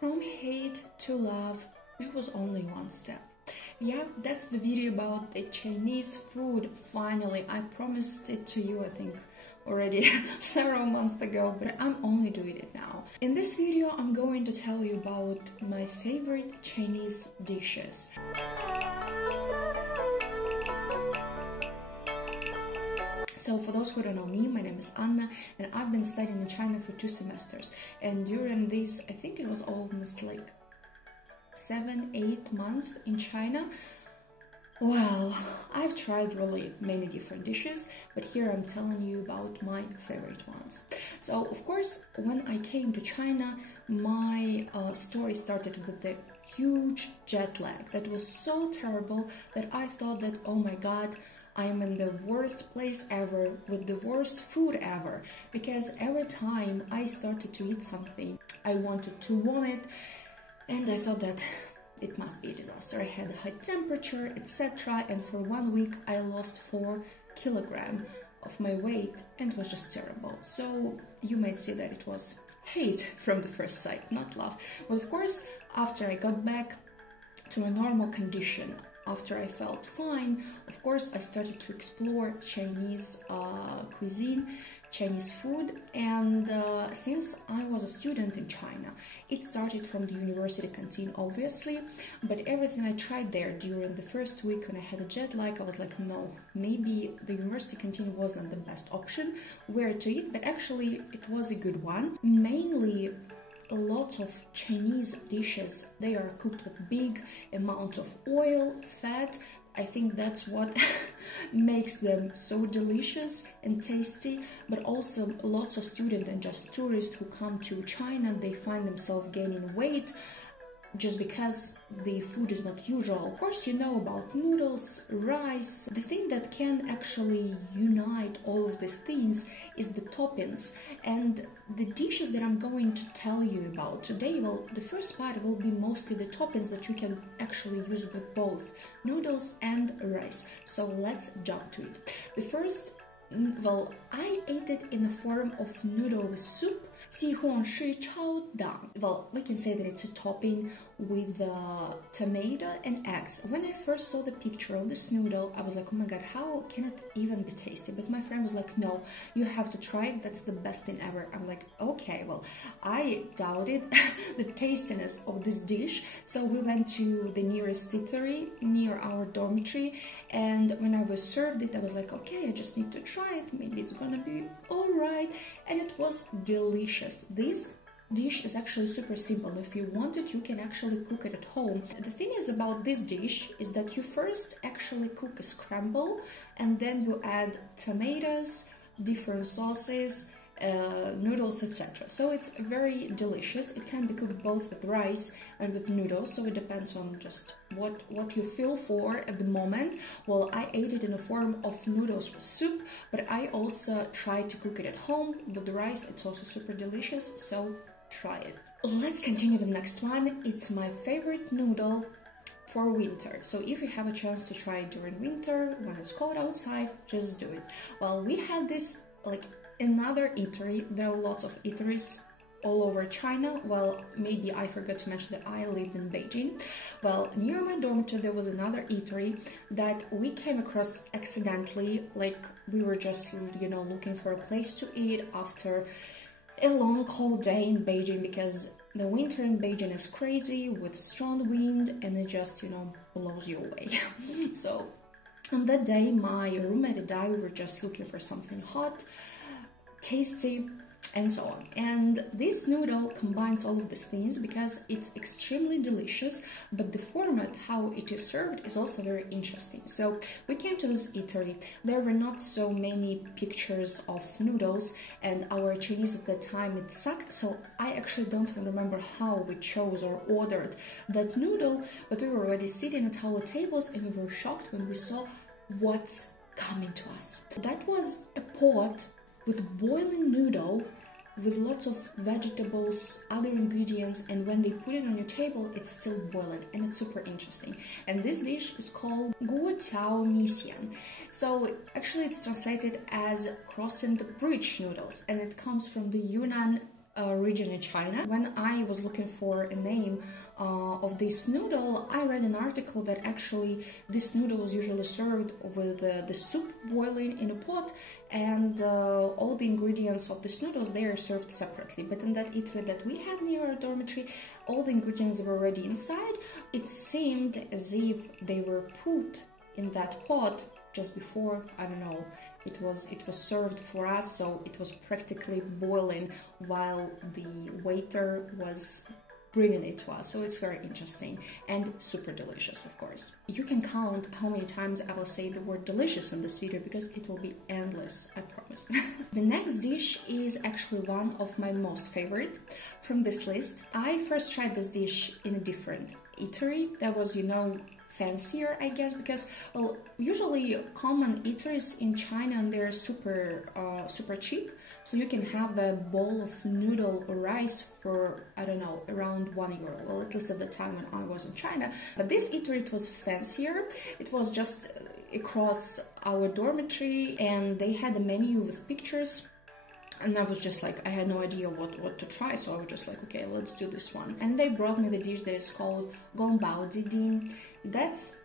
From hate to love, there was only one step. Yeah, that's the video about the Chinese food. Finally, I promised it to you, I think, already several months ago, but I'm only doing it now. In this video, I'm going to tell you about my favorite Chinese dishes. So for those who don't know me, my name is Anna, and I've been studying in China for 2 semesters. And during this, I think it was almost like 7-8 months in China. Well, I've tried really many different dishes, but here I'm telling you about my favorite ones. So, of course, when I came to China, my story started with the huge jet lag that was so terrible that I thought that, oh my god, I am in the worst place ever with the worst food ever, because every time I started to eat something, I wanted to vomit, and I thought that it must be a disaster. I had a high temperature, etc. And for 1 week I lost 4 kilograms of my weight, and it was just terrible. So you might see that it was hate from the first sight, not love. Well, of course, after I got back to a normal condition, after I felt fine, of course, I started to explore Chinese cuisine, Chinese food, and since I was a student in China, it started from the university canteen, obviously, but everything I tried there during the first week when I had a jet lag, I was like, no, maybe the university canteen wasn't the best option where to eat, but actually it was a good one. Mainly, a lot of Chinese dishes, they are cooked with big amount of oil, fat. I think that's what makes them so delicious and tasty, but also lots of students and just tourists who come to China, they find themselves gaining weight just because the food is not usual. Of course, you know about noodles, rice. The thing that can actually unite all of these things is the toppings. And the dishes that I'm going to tell you about today, well, the first part will be mostly the toppings that you can actually use with both noodles and rice. So let's jump to it. The first, well, I ate it in the form of noodle with soup,喜红石超蛋. Well, we can say that it's a topping with tomato and eggs. When I first saw the picture of this noodle, I was like, oh my god, how can it even be tasty? But my friend was like, no, you have to try it, that's the best thing ever. I'm like, okay, well, I doubted the tastiness of this dish, so we went to the nearest eatery near our dormitory, and when I was served it, I was like, okay, I just need to try it, maybe it's gonna be alright, and it was delicious. This dish is actually super simple. If you want it, you can actually cook it at home. The thing is about this dish is that you first actually cook a scramble, and then you add tomatoes, different sauces, noodles, etc. So it's very delicious. It can be cooked both with rice and with noodles, so it depends on just what you feel for at the moment. Well, I ate it in the form of noodles with soup, but I also tried to cook it at home with the rice. It's also super delicious, so try it. Let's continue with the next one. It's my favorite noodle for winter. So if you have a chance to try it during winter, when it's cold outside, just do it. Well, we had this like another eatery. There are lots of eateries all over China. Well, maybe I forgot to mention that I lived in Beijing. Well, near my dormitory there was another eatery that we came across accidentally. Like, we were just, you know, looking for a place to eat after a long cold day in Beijing, because the winter in Beijing is crazy with strong wind and it just, you know, blows you away. So on that day, my roommate and I were just looking for something hot, tasty, and so on. And this noodle combines all of these things because it's extremely delicious, but the format, how it is served, is also very interesting. So we came to this eatery. There were not so many pictures of noodles, and our Chinese at the time, it sucked, so I actually don't even remember how we chose or ordered that noodle, but we were already sitting at our tables and we were shocked when we saw what's coming to us. That was a pot with boiling noodle with lots of vegetables, other ingredients, and when they put it on your table, it's still boiling, and it's super interesting. And this dish is called chāo mǐxiàn. So actually it's translated as crossing the bridge noodles, and it comes from the Yunnan region in China. When I was looking for a name of this noodle, I read an article that actually this noodle is usually served with the soup boiling in a pot, and all the ingredients of these noodles, they are served separately. But in that eatery that we had near our dormitory, all the ingredients were already inside. It seemed as if they were put in that pot just before, I don't know, it was served for us, so it was practically boiling while the waiter was bringing it to us. So it's very interesting and super delicious, of course. You can count how many times I will say the word delicious in this video, because it will be endless, I promise. The next dish is actually one of my most favorite from this list. I first tried this dish in a different eatery that was, you know, fancier, I guess, because, well, usually common eateries in China, and they're super cheap, so you can have a bowl of noodle or rice for, I don't know, around €1, well, at least at the time when I was in China. But this eatery, it was fancier. It was just across our dormitory, and they had a menu with pictures. And I was just like, I had no idea what to try, so I was just like, okay, let's do this one. And they brought me the dish that is called Gōng Bào Xiā. That's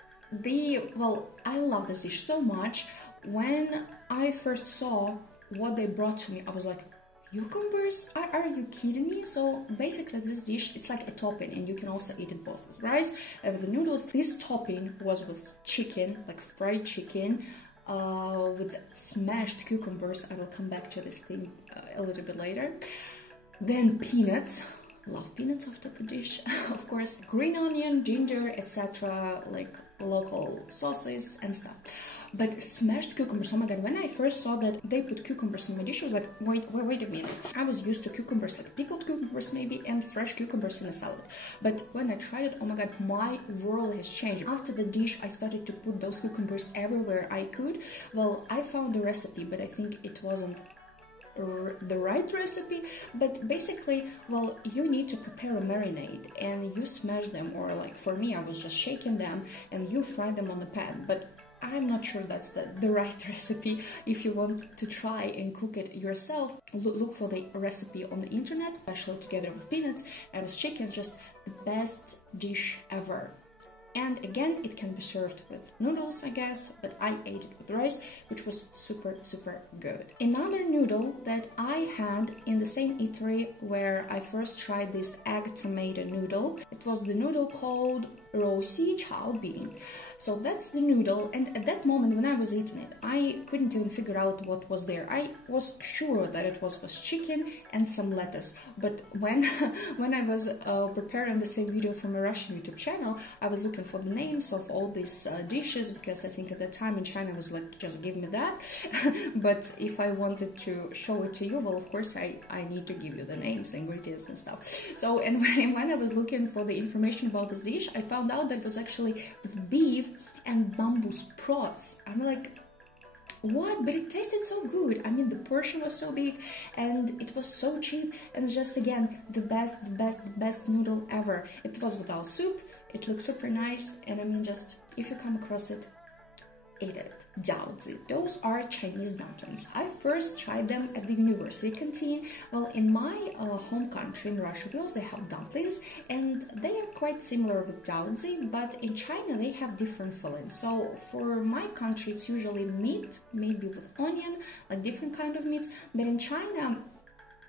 well, I love this dish so much. When I first saw what they brought to me, I was like, cucumbers? Are you kidding me? So basically this dish, it's like a topping, and you can also eat it both with rice and with the noodles. This topping was with chicken, like fried chicken, with smashed cucumbers. I will come back to this thing a little bit later. Then peanuts. Love peanuts after the dish, of course. Green onion, ginger, etc., like local sauces and stuff. But smashed cucumbers, oh my god, when I first saw that they put cucumbers in my dish, I was like, wait a minute. I was used to cucumbers, like pickled cucumbers maybe, and fresh cucumbers in a salad. But when I tried it, oh my god, my world has changed. After the dish, I started to put those cucumbers everywhere I could. Well, I found the recipe, but I think it wasn't the right recipe. But basically, well, you need to prepare a marinade, and you smash them, or like for me, I was just shaking them, and you fry them on the pan. But I'm not sure that's the right recipe. If you want to try and cook it yourself, look for the recipe on the internet, especially together with peanuts and with chicken. Just the best dish ever. And again, it can be served with noodles, I guess, but I ate it with rice, which was super good. Another noodle that I had in the same eatery where I first tried this egg tomato noodle, it was the noodle called肉丝炒饼. So that's the noodle, and at that moment when I was eating it, I couldn't even figure out what was there. I was sure that it was chicken and some lettuce, but when I was preparing the same video from a Russian YouTube channel, I was looking for the names of all these dishes, because I think at that time in China I was like, just give me that. But if I wanted to show it to you, well, of course I need to give you the names, the ingredients and stuff. So, and when I was looking for the information about this dish, I found out that it was actually with beef and bamboo sprouts. I'm like, what? But it tasted so good. I mean, the portion was so big and it was so cheap, and just again, the best noodle ever. It was without soup, it looked super nice, and I mean, just if you come across it, eat it. Jiǎozi. Those are Chinese dumplings. I first tried them at the university canteen. Well, in my home country, in Russia, we also have dumplings, and they are quite similar with jiǎozi, but in China they have different fillings. So for my country, it's usually meat, maybe with onion, like different kind of meat, but in China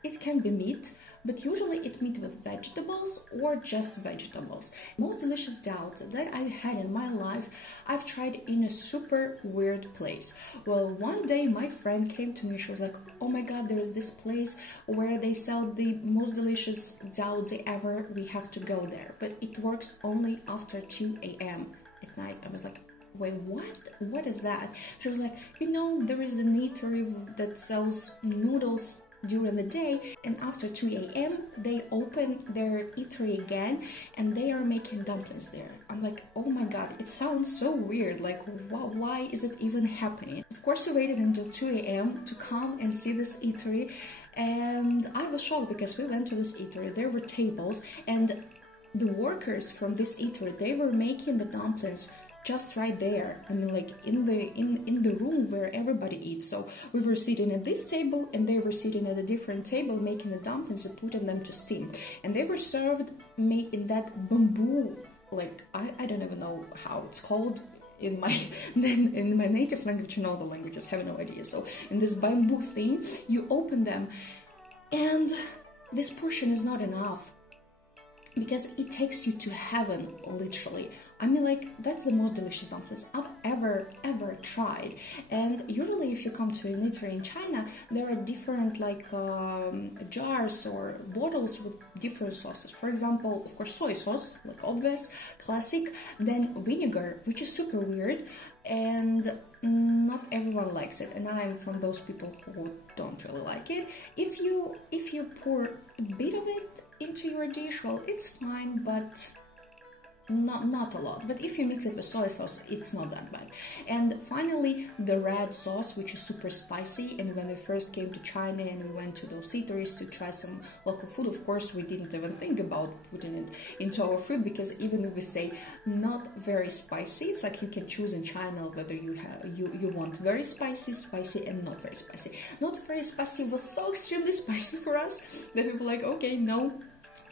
it can be meat, but usually it's meat with vegetables or just vegetables. Most delicious jiǎozi that I had in my life, I've tried in a super weird place. Well, one day my friend came to me, she was like, oh my god, there is this place where they sell the most delicious jiǎozi ever, we have to go there. But it works only after 2 a.m. at night. I was like, wait, what? What is that? She was like, you know, there is an eatery that sells noodles during the day, and after 2 a.m. they open their eatery again, and they are making dumplings there. I'm like, oh my god, it sounds so weird, like why is it even happening? Of course, we waited until 2 a.m. to come and see this eatery, and I was shocked because we went to this eatery, there were tables, and the workers from this eatery, they were making the dumplings just right there. I mean, like in the room where everybody eats. So we were sitting at this table, and they were sitting at a different table making the dumplings and putting them to steam. And they were served in that bamboo, like I don't even know how it's called in my native language, and all the languages have no idea. So in this bamboo thing, you open them, and this portion is not enough, because it takes you to heaven, literally. I mean, like, that's the most delicious dumplings I've ever tried. And usually if you come to an eatery in China, there are different like jars or bottles with different sauces. For example, of course, soy sauce, like obvious, classic, then vinegar, which is super weird, and not everyone likes it, and I'm from those people who don't really like it. If you pour a bit of it into your dish, well, it's fine, but not a lot. But if you mix it with soy sauce, it's not that bad. And finally, the red sauce, which is super spicy. And when we first came to China and we went to those eateries to try some local food, of course we didn't even think about putting it into our food, because even if we say not very spicy, it's like you can choose in China whether you want very spicy, and not very spicy. Not very spicy was so extremely spicy for us that we were like, okay, no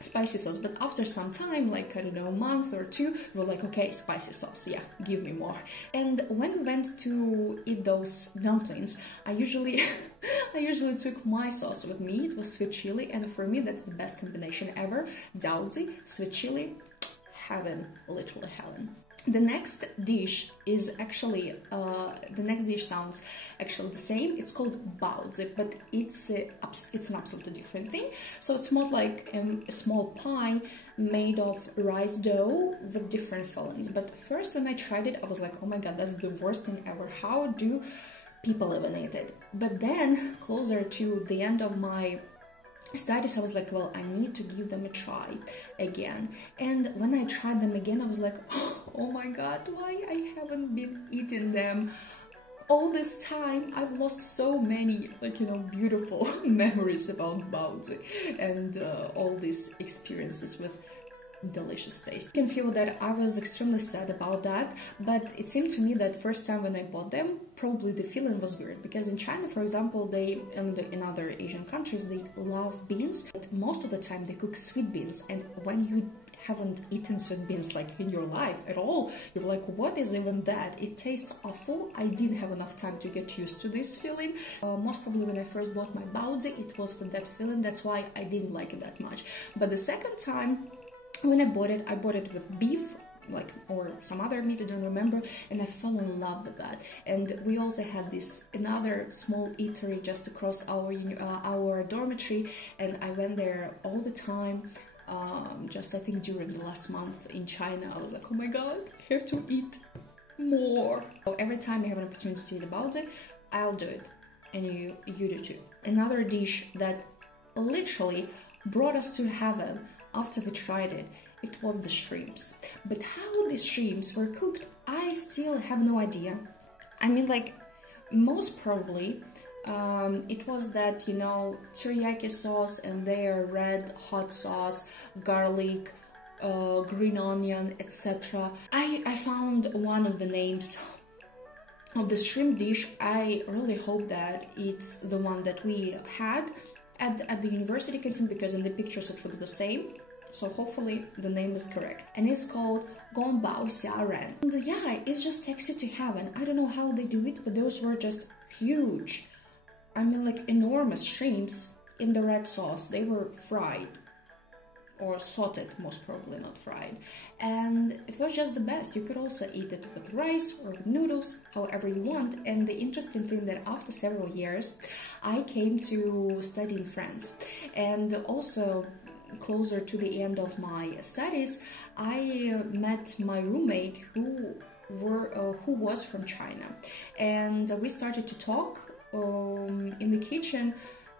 spicy sauce. But after some time, like, I don't know, a month or two, we were like, okay, spicy sauce, yeah, give me more. And when we went to eat those dumplings, I usually took my sauce with me. It was sweet chili, and for me that's the best combination ever. Jiǎozi, sweet chili, heaven, literally heaven. The next dish is actually, the next dish sounds actually the same. It's called Bāozi, but it's an absolutely different thing. So it's more like a small pie made of rice dough with different fillings. But first when I tried it, I was like, oh my god, that's the worst thing ever. How do people even eat it? But then, closer to the end of my studies, I was like, well, I need to give them a try again. And when I tried them again, I was like, oh my god, why I haven't been eating them all this time? I've lost so many, like, you know, beautiful memories about Bāozi and all these experiences with delicious taste. You can feel that I was extremely sad about that, but it seemed to me that first time when I bought them, probably the feeling was weird, because in China, for example, they and in other Asian countries, they love beans, but most of the time they cook sweet beans, and when you haven't eaten sweet beans like in your life at all, you're like, what is even that? It tastes awful. I didn't have enough time to get used to this feeling. Most probably when I first bought my Bāozi, it was with that feeling, that's why I didn't like it that much. But the second time when I bought it with beef, like, or some other meat, I don't remember, and I fell in love with that. And we also had this another small eatery just across our dormitory, and I went there all the time. Just I think during the last month in China, I was like, oh my god, I have to eat more. So every time I have an opportunity to eat a Bāozi, I'll do it, and you do too. Another dish that literally brought us to heaven after we tried it, it was the shrimps. But how these shrimps were cooked, I still have no idea. I mean, like, most probably it was that, you know, teriyaki sauce and their red hot sauce, garlic, green onion, etc. I found one of the names of the shrimp dish. I really hope that it's the one that we had at the university canteen, because in the pictures it looks the same. So hopefully the name is correct. And it's called Gōng Bào Xiā Rén. And yeah, it just takes you to heaven. I don't know how they do it, but those were just huge. I mean, like, enormous shrimps in the red sauce. They were fried or sauteed, most probably not fried. And it was just the best. You could also eat it with rice or with noodles, however you want. And the interesting thing that after several years, I came to study in France. And also, closer to the end of my studies, I met my roommate who was from China, and we started to talk in the kitchen.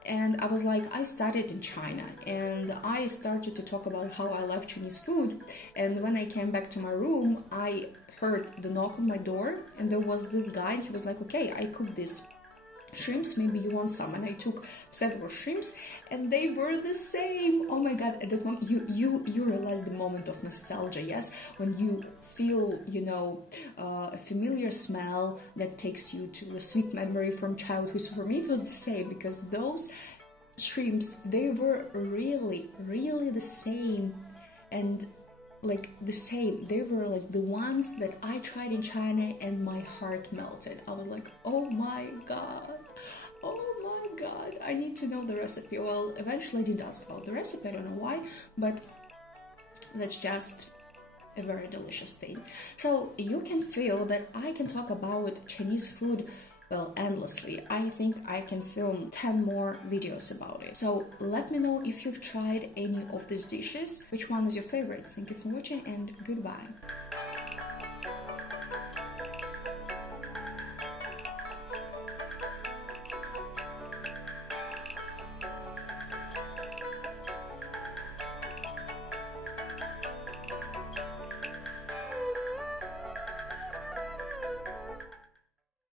And I was like, I studied in China, and I started to talk about how I love Chinese food. And when I came back to my room, I heard the knock on my door, and there was this guy. He was like, okay, I cooked this shrimps, maybe you want some, and I took several shrimps and they were the same. Oh my god, at that moment you realize the moment of nostalgia, yes, when you feel, you know, a familiar smell that takes you to a sweet memory from childhood. So for me it was the same, because those shrimps, they were really the same, and like the same, they were like the ones that I tried in China, and my heart melted. I was like, oh my god, I need to know the recipe. Well, eventually I did ask about the recipe, I don't know why, but that's just a very delicious thing. So you can feel that I can talk about Chinese food, well, endlessly. I think I can film 10 more videos about it. So let me know if you've tried any of these dishes, which one is your favorite. Thank you for watching, and goodbye.